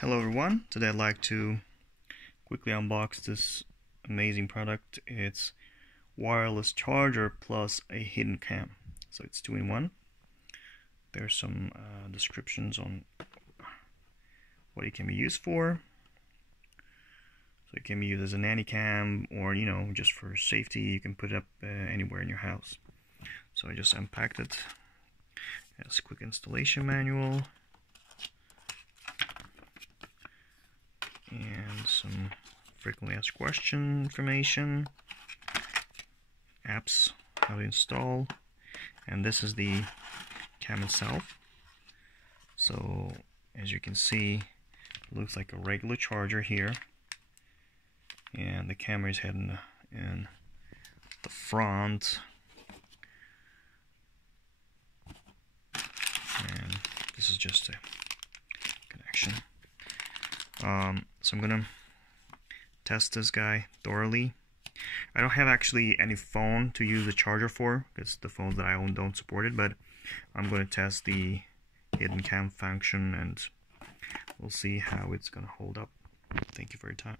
Hello everyone, today I'd like to quickly unbox this amazing product. It's wireless charger plus a hidden cam, so it's 2-in-1. There's some descriptions on what it can be used for. So it can be used as a nanny cam, or just for safety. You can put it up anywhere in your house. So I just unpacked it. It has a quick installation manual and some frequently asked question information, apps, how to install, and this is the cam itself. So as you can see, it looks like a regular charger here, and the camera is heading in the front, and this is just a connection. So I'm gonna test this guy thoroughly. I don't have actually any phone to use the charger for, because the phones that I own don't support it, but I'm gonna test the hidden cam function and we'll see how it's gonna hold up. Thank you for your time.